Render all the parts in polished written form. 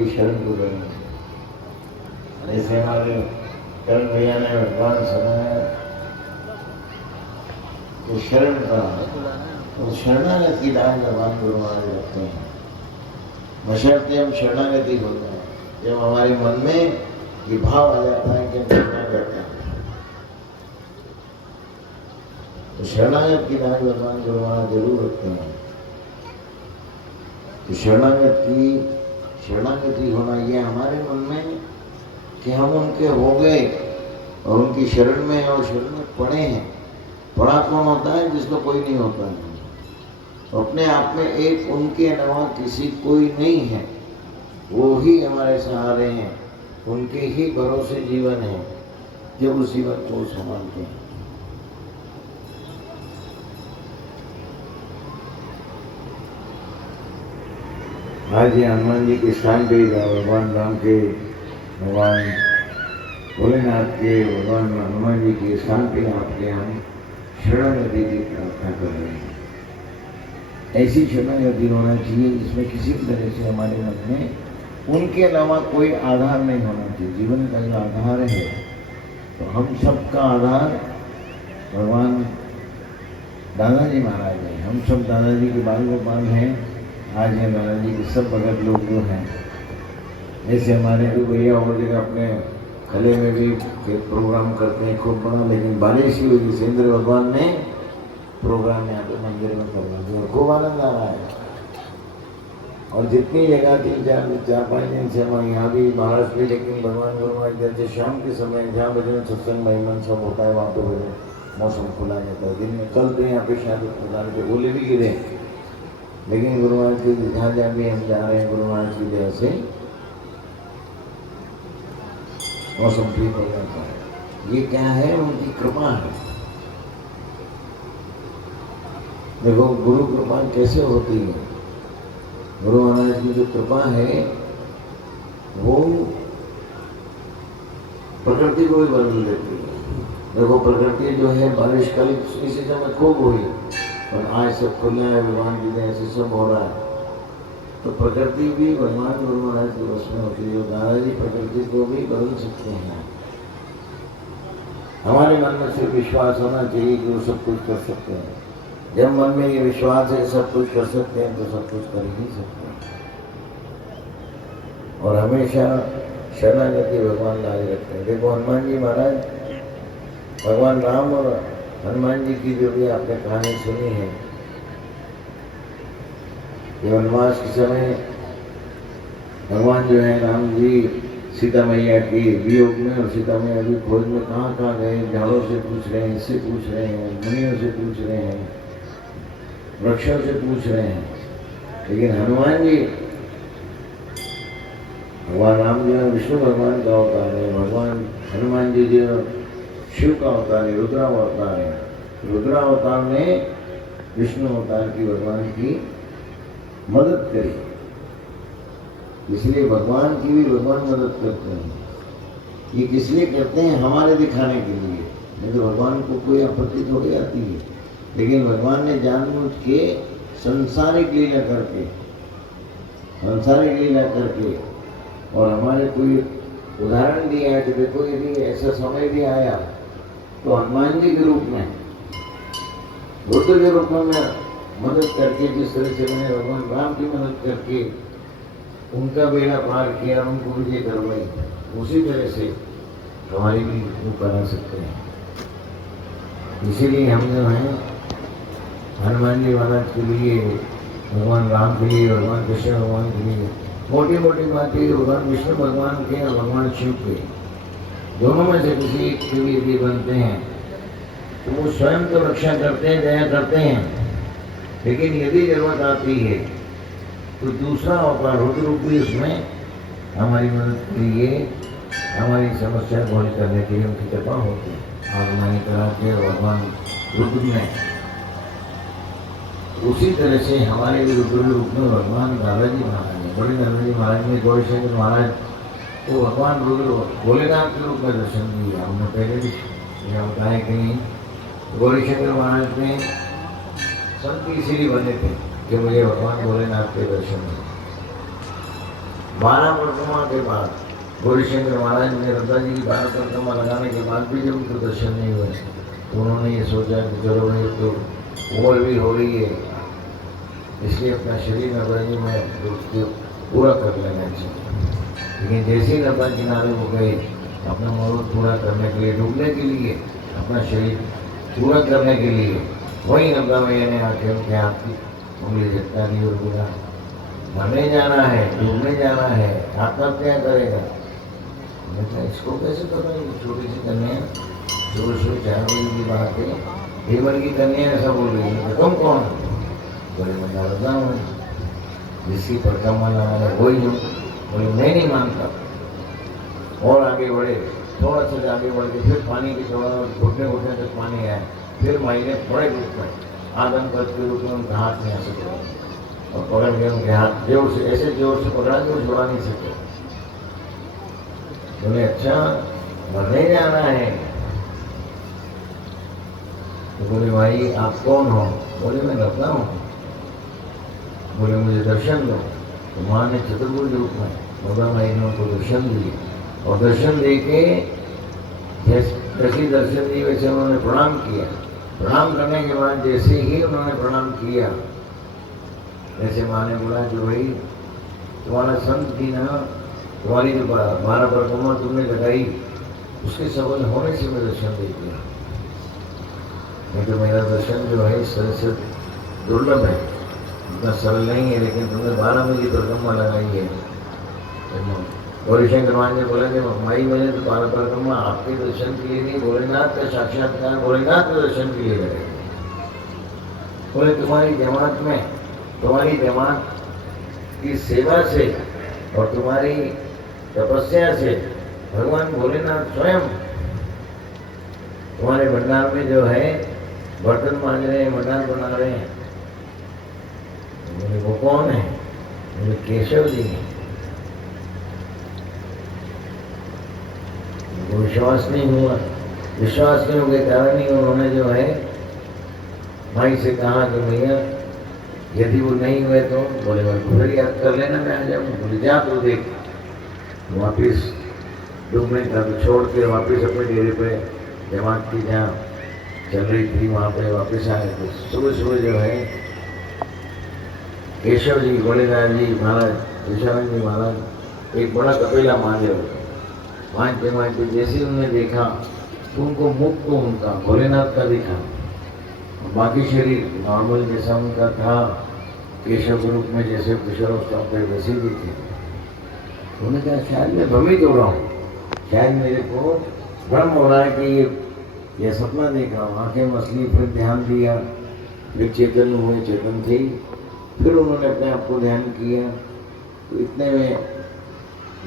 उनकी शरण को लेना। जैसे हमारे करण भैया ने भगवान सुनाया कि शरण का तो शरणागत की दान भगवान गुरु महाराज रखते हैं। बशर्ते हम शरणागति हो जाए, जब हमारे मन में ये भाव आ जाता है कि हम शरणागत हैं, तो शरणागत की दान भगवान गुरु महाराज जरूर रखते हैं। तो शरणागति होना ये हमारे मन में कि हम उनके हो गए और उनकी शरण में और शरण में पड़े हैं। पड़ा कौन होता है? जिसको कोई नहीं होता है। तो अपने आप में एक उनके अलावा किसी कोई नहीं है, वो ही हमारे सहारे हैं, उनके ही भरोसे जीवन है, जब उस जीवन को संभालते हैं। आज ये हनुमान जी के स्थान पे भगवान राम के, भगवान भोलेनाथ के, भगवान हनुमान जी के स्थान पे आपके हम शरणागति की प्रार्थना कर रहे हैं। ऐसी शरणागति होना चाहिए जिसमें किसी भी तरह से हमारे मन में उनके अलावा कोई आधार नहीं होना चाहिए। जीवन का जो आधार है, तो हम सबका आधार भगवान दादाजी महाराज हैं। हम सब दादाजी के बाल गोपाल हैं। आज है दादाजी के सब भगत लोग जो हैं, जैसे हमारे भी भैया और जगह अपने खले में भी एक प्रोग्राम करते हैं खूब बड़ा, लेकिन बारिश की वजह से इंद्र भगवान ने प्रोग्राम यहाँ पे मंदिर में करवा दिया। खूब आनंद आ रहा है। और जितनी जगह 3-4-5 दिन से हम यहाँ भी महाराष्ट्र में, लेकिन भगवान गुरु महाराज जैसे शाम के समय जहाँ भजन सत्संग महिमन सब होता है, वहाँ पे भजन मौसम खुला जाता है। दिन में कल तो यहाँ पे शायद प्रकार के ओले भी गिरे, लेकिन गुरु महाराज की जहाँ जहाँ भी हम जा रहे हैं, गुरु महाराज की वजह से मौसम ठीक हो जाता है। ये क्या है? उनकी कृपा है। देखो गुरु कृपा कैसे होती है। गुरु महाराज की जो कृपा है वो प्रकृति को भी बदल देती है। देखो प्रकृति जो है, बारिश कल इसी समय खूब हुई और आज सब खुला है, भगवान की दया से सब हो रहा है। तो प्रकृति भी भगवान गुरु महाराज के वश में होती है। दादाजी प्रकृति को भी बदल सकते हैं। हमारे मन में सिर्फ विश्वास होना चाहिए कि वो सब कुछ कर सकते हैं। जब मन में ये विश्वास है सब कुछ कर सकते हैं, तो सब कुछ कर ही सकते हैं। और हमेशा शरणागति भगवान लाए रखते हैं। देखो हनुमान जी महाराज, भगवान राम और हनुमान जी की जो भी आपने कहानी सुनी है, ये वनवास के समय भगवान जो है राम जी सीता मैया के वियोग में और सीता मैया की खोज में कहाँ कहाँ गए, झाड़ों से पूछ रहे हैं, इससे पूछ रहे हैं, मुनियों से पूछ रहे हैं, वृक्षों से पूछ रहे हैं। लेकिन हनुमान जी, भगवान राम जो है विष्णु भगवान का अवतार है, भगवान हनुमान जी जो शिव का अवतार है, रुद्रावतार है। रुद्रावतार ने विष्णु अवतार की भगवान की मदद करी, इसलिए भगवान की भी भगवान मदद करते हैं। ये किस लिए करते हैं? हमारे दिखाने के लिए। नहीं तो भगवान को कोई आपत्ति थोड़ी आती है। लेकिन भगवान ने जानबूझ के संसारिक लीला करके और हमारे कोई उदाहरण दिया है कि देखो यदि ऐसा समय भी आया तो हनुमान जी के रूप में, रुद्र के रूप में मदद करके, जिस तरह से मैंने भगवान राम की मदद करके उनका बेड़ा पार किया, उनको विजय करवाई, उसी तरह से हमारी भी वो करा सकते हैं। इसीलिए हम जो हैं हनुमान जी महाराज के लिए, भगवान राम के लिए, भगवान कृष्ण भगवान के लिए मोटी मोटी बातें भगवान विष्णु भगवान के और भगवान शिव के दोनों में से किसी एक के भी यदि बनते हैं तो वो स्वयं तो रक्षा करते हैं, दया करते हैं, लेकिन यदि जरूरत आती है तो दूसरा अवतार रुद्र रूप भी उसमें हमारी मदद के लिए, हमारी समस्या को हल करने के लिए उनकी कृपा होती है। और हमारी तरह के भगवान रुद्र में उसी तरह से हमारे भी रुद्र रूप में भगवान दादाजी महाराज ने, बड़े दादाजी महाराज ने गौरीशंकर महाराज को भगवान रुद्र भोलेनाथ के रूप में दर्शन दिया। हमने पहले भी यह बताया कि गौरीशंकर महाराज ने संत इसीलिए बने थे कि मुझे भगवान भोलेनाथ के दर्शन हुए। 12 परिक्रमा के बाद गौरीशंकर महाराज ने रद्दा जी की 12 परिक्रमा लगाने के बाद भी जब उनको दर्शन नहीं हुए तो उन्होंने ये सोचा कि चलो भाई तो उम्र भी हो रही है, इसलिए अपना शरीर रद्दा जी में पूरा कर लेना चाहिए। लेकिन जैसे ही रद्दा किनारे हो गए अपना मनोरथ पूरा करने के लिए, डूबने के लिए, अपना शरीर पूरा करने के लिए, वही रद्दा मैया ने आके उनके हाथ की उंगली झटका दी और बोला मरने जाना है, डूबने जाना है, आत्महत्या करेगा। मैं इसको कैसे पता है? छोटी सी कन्या, 4 बजे की बात है, हेमन की कन्या ऐसा बोल रही है, तुम कौन? बोले मैं नारदा हूँ, जिसकी परिक्रमा लगाना वही हूँ। बोले मैं नहीं मानता। और आगे बढ़े, थोड़ा सा आगे बढ़ के फिर पानी की थोड़ा घुटने घुटने तक पानी आया, फिर माई ने बड़े रूप में आदमकद के रूप में उनके हाथ में ऐसे पकड़ा और पकड़ के उनके हाथ जोर से, ऐसे जोर से पकड़ा कि वो छुड़ा नहीं सके। बोले अच्छा मरने जाना है? तो बोले भाई आप कौन हो? बोले मैं रत्ना हूँ। बोले मुझे दर्शन दो। तो माँ ने चतुर्भुज रूप में भगवान माई ने उनको दर्शन दिए और दर्शन दे के जैसे दर्शन दिए वैसे उन्होंने प्रणाम किया। प्रणाम करने के बाद जैसे ही उन्होंने प्रणाम किया जैसे माँ ने बोला कि भाई तुम्हारा संत भी ना, तुम्हारी जो 12 परिक्रमा तुमने लगाई उसके सफल होने से मैं दर्शन दे दिया। नहीं तो मेरा दर्शन जो है इस तरह से दुर्लभ है, इतना सरल नहीं है, लेकिन तुमने 12 में की परिक्रमा लगाई है। गौरीशंकर महाराज ने बोला कि माई मैंने तो 12 परिक्रमा आपके दर्शन के लिए नहीं, भोलेनाथ का साक्षात्कार भोलेनाथ के दर्शन के लिए लगाई। बोले तुम्हारी जमात में, तुम्हारी जमात की सेवा से और तुम्हारी तपस्या से भगवान भोलेनाथ स्वयं तुम्हारे भंडार में जो है बर्तन मांज रहे हैं, भंडार बना रहे हैं। बोले वो कौन है? बोले केशव जी हैं। विश्वास नहीं हुआ, विश्वास नहीं होने के कारण ही उन्होंने जो है माई से कहा कि भैया यदि वो नहीं हुए तो बोले फिर याद कर लेना, मैं आ जाऊँगा। बोले जा तो देख। वापिस डूबने का तो छोड़ के वापिस अपने डेरे पे जमात की जहाँ चल रही थी वहाँ पे वापिस आए। तो सुबह सुबह जो है केशव जी, भोलेनाथ जी महाराज, केशवानंद जी महाराज एक बड़ा कपेला मांझे मांझते जैसे उन्होंने देखा तो उनको मुख को उनका भोलेनाथ का दिखा, बाकी शरीर नॉर्मल जैसा उनका था, केशव के रूप में जैसे किशोरावस्था पे वैसे भी थे। उन्होंने कहा शायद मैं भ्रमित हो रहा हूँ, शायद मेरे को भ्रम हो रहा है कि ये सपना देख रहा हूँ। आंखें मसली, फिर ध्यान दिया, फिर चेतन हुए, चेतन थी, फिर उन्होंने अपने आप को ध्यान किया। तो इतने में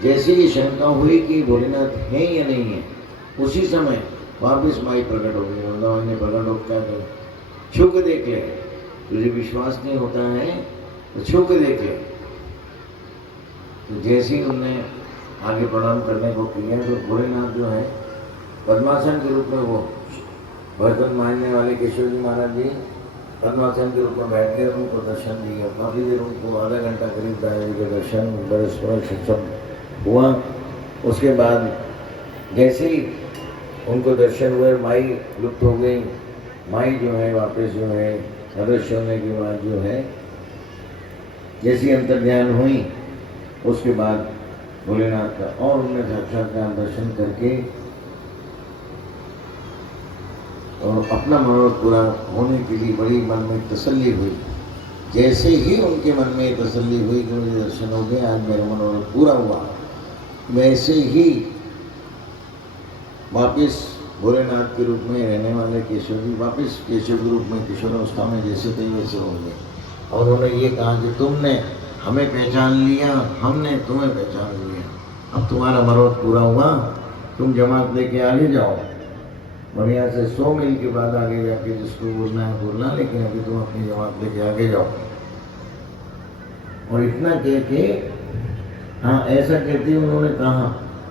जैसी ही शंका हुई कि भोलेनाथ है या नहीं है, उसी समय वापिस माई प्रकट हो गई। वृंदावन ने प्रकट होता है छू के देख ले, तुझे विश्वास नहीं होता है तो छू के देख ले। तो जैसे ही उनने आगे प्रणाम करने को किया तो भोलेनाथ जो है पद्मासन के रूप में, वो बर्तन मांजने वाले केशव जी महाराज जी पद्मासन के रूप में बैठ गए, उनको दर्शन दिया। काफ़ी देर उनको आधा घंटा करीब दादाजी के दर्शन बरस सब हुआ। उसके बाद जैसे ही उनको दर्शन हुए माई लुप्त हो गई। माई जो है वापस जो है अदृश्य होने के बाद जो है जैसी अंतर्ध्यान हुई, उसके बाद भोलेनाथ का और उन्हें साक्षात्कार दर्शन करके और अपना मनोरथ पूरा होने के लिए बड़ी मन में तसल्ली हुई। जैसे ही उनके मन में तसल्ली हुई कि मुझे दर्शन हो गए, आज मेरा मनोरथ पूरा हुआ, वैसे ही वापिस भोलेनाथ के रूप में रहने वाले केशव जी वापिस केशव के रूप में किशोरावस्था में जैसे थे वैसे हो गए। और उन्होंने ये कहा कि तुमने हमें पहचान लिया, हमने तुम्हें पहचान लिया, अब तुम्हारा मनोरथ पूरा हुआ, तुम जमात लेके आगे जाओ। और यहाँ से 100 मील के बाद आगे जाके जिसको बोलना है बोलना, लेकिन अभी तुम अपनी जमात लेके आगे जाओ। और इतना कह के, हाँ ऐसा कहते उन्होंने कहा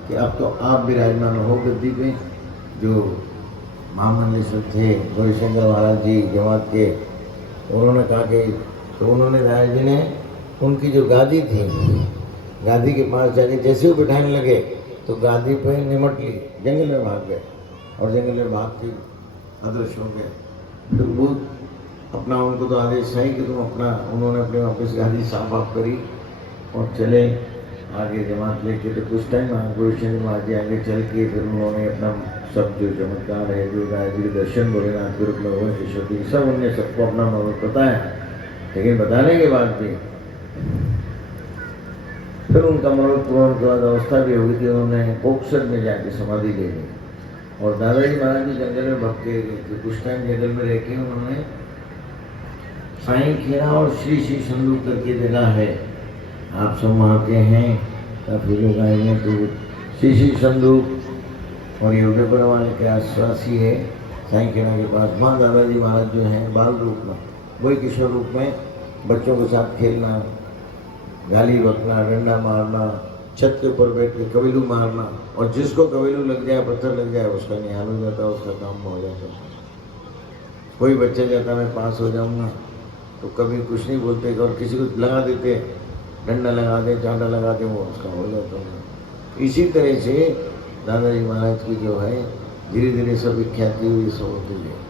कि अब तो आप विराजमान हो गद्दी पे। जो महामंडलेश्वर थे गौरीशंकर महाराज जी जमात के, उन्होंने कहा कि तो उन्होंने दादा जी ने उनकी जो गादी थी गादी के पास जाके जैसे ही बिठाने लगे तो गादी पे निमट ली, जंगल में भाग गए और जंगल में भाग के अदृश्य हो गए। फिर वो अपना उनको तो आदेश है कि तुम अपना, उन्होंने अपने वापस गादी साफ वाफ करी और चले आगे जमात लेके। तो कुछ टाइम गुरुशन आगे चल के फिर उन्होंने अपना सब जो चमत्कार है, जो राय जी के दर्शन भोलेनाथ के रूप में हुए, किशोरी सब उनने सबको अपना मौत बताया। लेकिन बताने के बाद भी फिर उनका मनोरथ पूर्ण के बाद अवस्था भी होगी कि उन्होंने कोकसर में जाके समाधि ले ली। और दादाजी महाराज जी जंगल में भग के कुछ टाइम जंगल में रह के उन्होंने साईं खेड़ा और श्री श्री संदूक करके जगह है, आप सब वहाँ के हैं, काफी लोग आए हैं। तो श्री श्री संदूक और ये उदयपुर वाले के आसपासी है साईं खेड़ा के पास। वहाँ दादाजी महाराज जो हैं बाल रूप में, वही किशोर रूप में बच्चों के साथ खेलना, गाली बकना, डंडा मारना, छत के ऊपर बैठ के कबीलू मारना, और जिसको कबीलू लग जाए, पत्थर लग जाए, उसका निहाल हो जाता, उसका काम हो जाता। कोई बच्चा जाता मैं पास हो जाऊंगा तो कभी कुछ नहीं बोलते, और किसी को लगा देते, डंडा लगा दे, चांटा लगा दे, वो उसका हो जाता है। इसी तरह से दादाजी महाराज की जो है धीरे धीरे सब विख्याति हुई, सब होती है।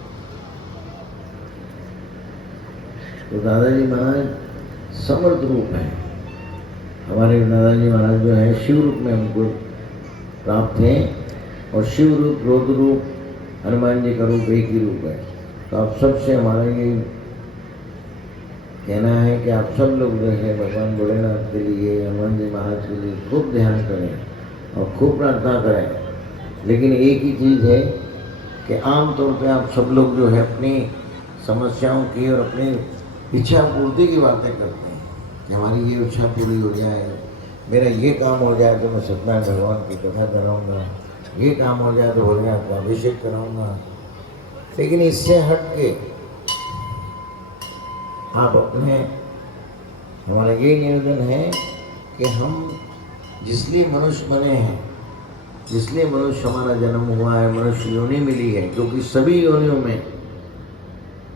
तो दादाजी महाराज समर्थ रूप है। हमारे दादाजी महाराज जो है शिव रूप में हमको प्राप्त हैं, और शिव रूप, रुद्र रूप, हनुमान जी का रूप एक ही रूप है। तो आप सबसे हमारा ये कहना है कि आप सब लोग जो है भगवान भोलेनाथ के लिए, हनुमान जी महाराज के लिए खूब ध्यान करें और खूब प्रार्थना करें। लेकिन एक ही चीज़ है कि आम तौर पे आप सब लोग जो है अपनी समस्याओं की और अपनी इच्छा पूर्ति की बातें करते हैं कि हमारी ये इच्छा पूरी हो जाए, मेरा ये काम हो जाए तो मैं सत्यनारायण भगवान की कथा कराऊंगा, ये काम हो जाए तो भोलेनाथ का अभिषेक कराऊंगा। लेकिन इससे हट के आप अपने, हमारा ये निवेदन है कि हम जिसलिए मनुष्य बने हैं, जिसलिए मनुष्य हमारा जन्म हुआ है, मनुष्य योनि मिली है, क्योंकि सभी योनियों में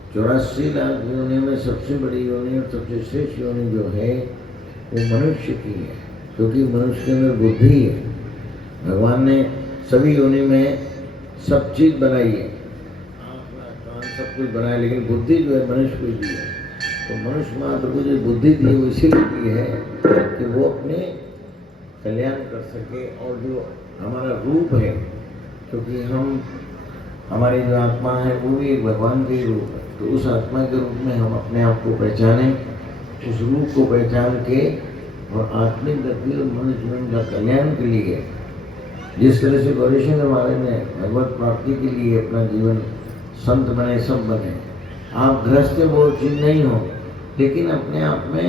84 लाख योनि में सबसे बड़ी योनि और सबसे श्रेष्ठ योनि जो है वो मनुष्य की है, क्योंकि मनुष्य के अंदर बुद्धि है। भगवान ने सभी योनि में सब चीज़ बनाई है, आँख नाक कान सब कुछ बनाया, लेकिन बुद्धि जो है मनुष्य को दी है। तो मनुष्य मात्र को जो बुद्धि दी वो इसीलिए दी है कि वो अपने कल्याण कर सके। और जो हमारा रूप है, क्योंकि हम, हमारी जो आत्मा है वो भी एक भगवान का ही रूप है, तो उस आत्मा के रूप में हम अपने आप को पहचानें, उस रूप को पहचान के और आत्मिक गति और मनुष्य जीवन का कल्याण के लिए, जिस तरह से गौरीशंकर महाराज ने भगवत प्राप्ति के लिए अपना जीवन, संत बने, सब बने। आप गृहस्थ वो चीज़ नहीं हो, लेकिन अपने आप में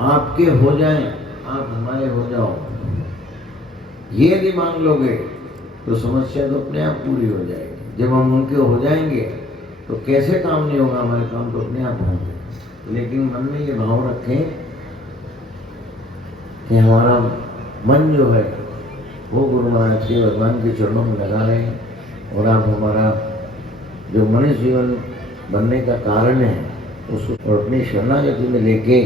आपके हो जाएं, आप हमारे हो जाओ, ये यदि मांग लोगे तो समस्या तो अपने आप पूरी हो जाएगी। जब हम उनके हो जाएंगे तो कैसे काम नहीं होगा, हमारे काम तो अपने आप होंगे। लेकिन मन में ये भाव रखें कि हमारा मन जो है वो गुरु महाराज के, भगवान के चरणों में लगा रहे हैं, और आप हमारा जो मनुष्य जीवन बनने का कारण है उसको और अपनी शरणागति में लेके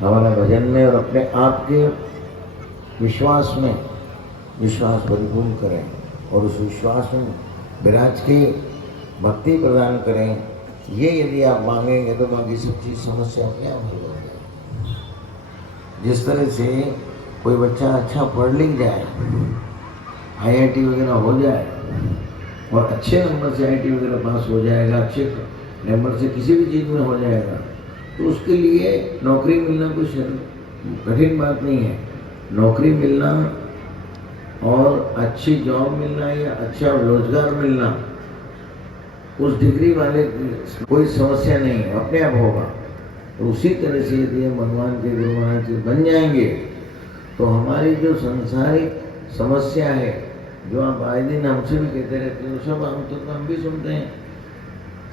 हमारा भजन में और अपने आप के विश्वास में विश्वास परिपूर्ण करें, और उस विश्वास में विराज के भक्ति प्रदान करें। ये यदि आप मांगेंगे तो बाकी सब चीज़ समस्या अपने आप हल हो जाएगी। जिस तरह से कोई बच्चा अच्छा पढ़ लिख जाए, IIT वगैरह हो जाए और अच्छे नंबर से IIT वगैरह पास हो जाएगा, अच्छे नंबर से किसी भी चीज़ में हो जाएगा, तो उसके लिए नौकरी मिलना कोई कठिन बात नहीं है। नौकरी मिलना और अच्छी जॉब मिलना या अच्छा रोजगार मिलना उस डिग्री वाले की कोई समस्या नहीं है, अपने आप होगा। तो उसी तरह से यदि हम भगवान के, गुरु महाराज के बन जाएंगे तो हमारी जो संसारिक समस्या है, जो आप आए दिन हमसे भी कहते रहते हो, सब हम भी सुनते हैं।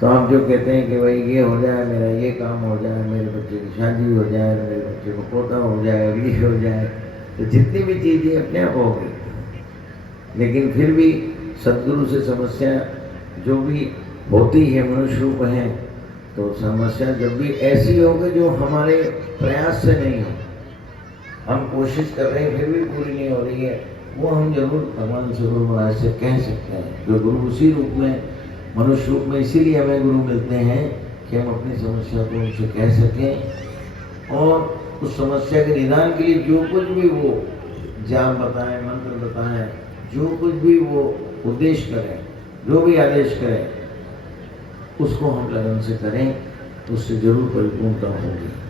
तो आप जो कहते हैं कि भाई ये हो जाए, मेरा ये काम हो जाए, मेरे बच्चे की शादी हो जाए, मेरे बच्चे को पोता हो जाए, ये हो जाए, तो जितनी भी चीज़ें अपने आप होगी। लेकिन फिर भी सदगुरु से समस्या जो भी होती है, मनुष्य रूप है, तो समस्या जब भी ऐसी होगी जो हमारे प्रयास से नहीं हो, हम कोशिश कर रहे हैं फिर भी पूरी नहीं हो रही है, वो हम जरूर भगवान से गुरु महाराज से कह सकते हैं। जो गुरु उसी रूप में, मनुष्य रूप में, इसीलिए हमें गुरु मिलते हैं कि हम अपनी समस्या को उनसे कह सकें और उस समस्या के निदान के लिए जो कुछ भी वो जाप बताएं, मंत्र बताएं, जो कुछ भी वो उपदेश करें, जो भी आदेश करें, उसको हम लगन से करें, उससे जरूर परिपूर्णता होगी।